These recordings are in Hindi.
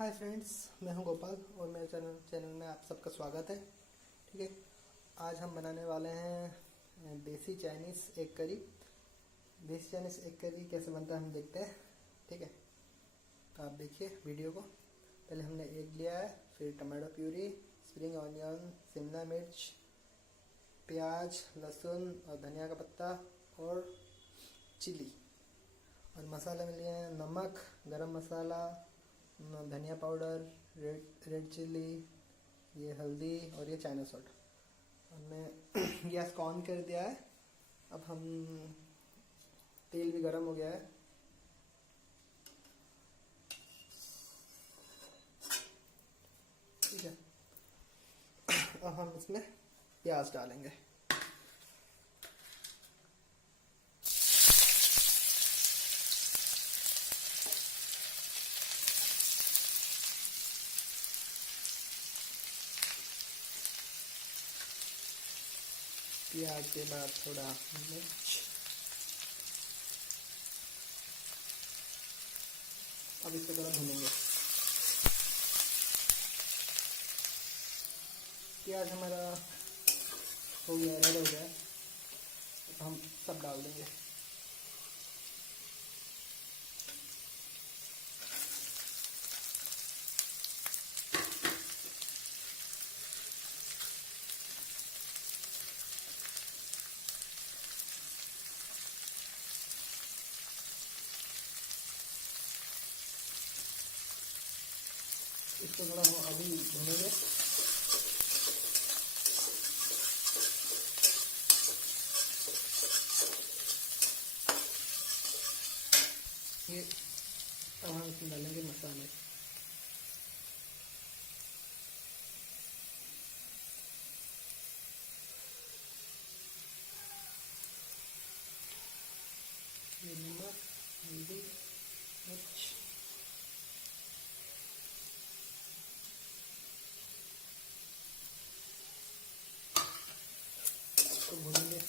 हाय फ्रेंड्स, मैं हूं गोपाल और मेरे चैनल में आप सबका स्वागत है। ठीक है, आज हम बनाने वाले हैं देसी चाइनीज़ एग करी। देसी चाइनीज़ एग करी कैसे बनता है हम देखते हैं। ठीक है, तो आप देखिए वीडियो को। पहले हमने एग लिया है, फिर tomato puree, spring onion, Shimla मिर्च, प्याज, लहसुन और धनिया का पत्ता और चिली। और मसाले में लिए हैं नमक, गरम मसाला, धनिया पाउडर, रेड चिल्ली, ये हल्दी और ये चाइना सॉल्ट। हमने गैस को ऑन कर दिया है। अब हम तेल भी गरम हो गया है। ठीक है, अब हम इसमें प्याज डालेंगे। प्याज के बाद थोड़ा मिर्च। अब इसको थोड़ा भूनेंगे। प्याज हमारा हो गया, रेड हो गया, तो हम सब डाल देंगे। इसको थोड़ा हम अभी भूनेंगे। ये अब हम इसमें डालेंगे मसाले। ये नमक, हल्दी, मिर्च, तो भूनेंगे।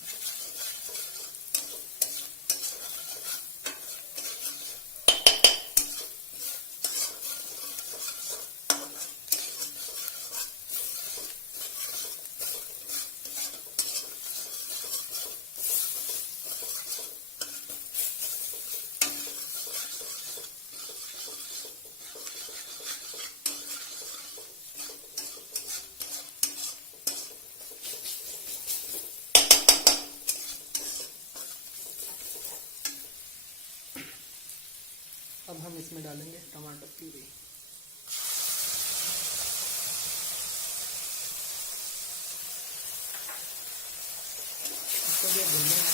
अब हम इसमें डालेंगे टमाटर प्यूरी। इसको भी भूनना है।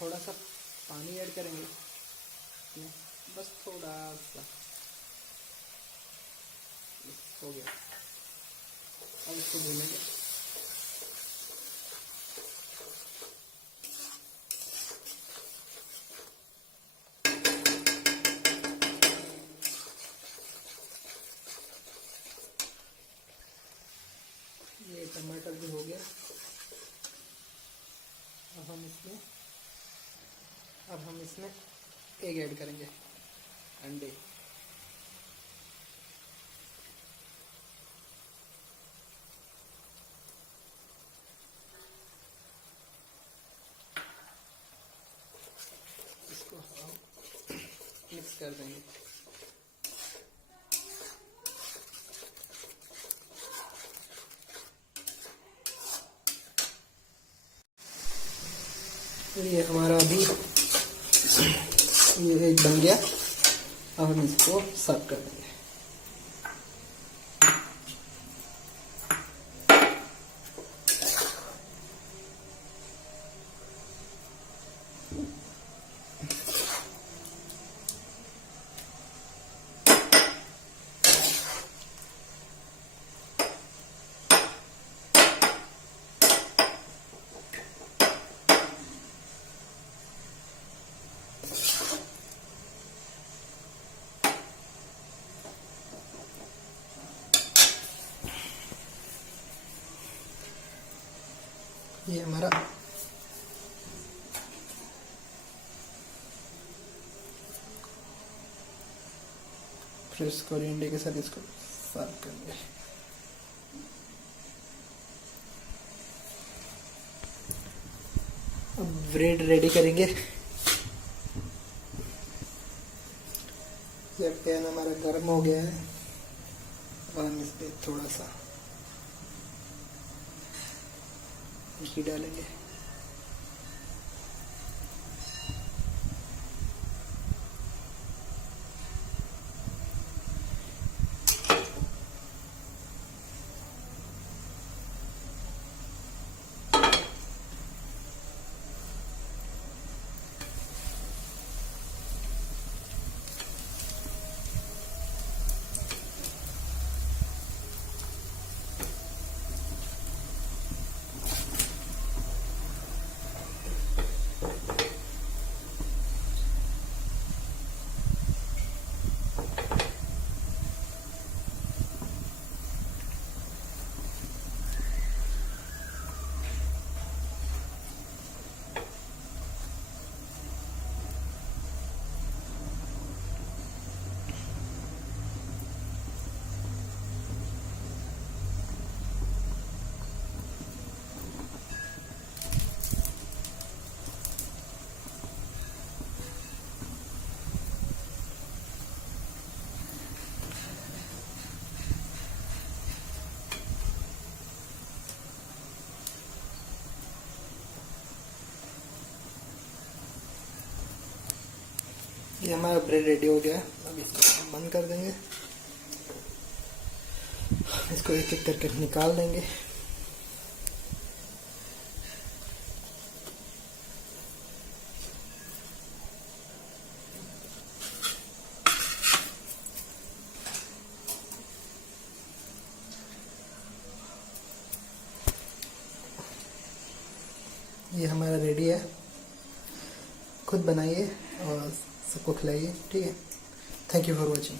थोड़ा सा पानी ऐड करेंगे, बस थोड़ा सा। हो गया, अब इसको भूनेंगे। ये टमाटर भी हो गया। अब हम इसमें एग ऐड करेंगे, अंडे। इसको हम मिक्स कर देंगे। ये हमारा अभी ये एग बन गया। अब हम इसको सर्व कर देंगे। ये हमारा फ्रेश कोरिएंडर के साथ इसको सर्व करेंगे। अब ब्रेड रेडी करेंगे। जब पैन हमारा गर्म हो गया है, अब हम इस पर थोड़ा सा घी डालेंगे। ये हमारा ब्रेड रेडी हो गया। अब इसको बंद कर देंगे, इसको एक एक करके निकाल देंगे। ये हमारा रेडी है, खुद बनाइए और सबको खिलाइए। ठीक है, थैंक यू फॉर वॉचिंग।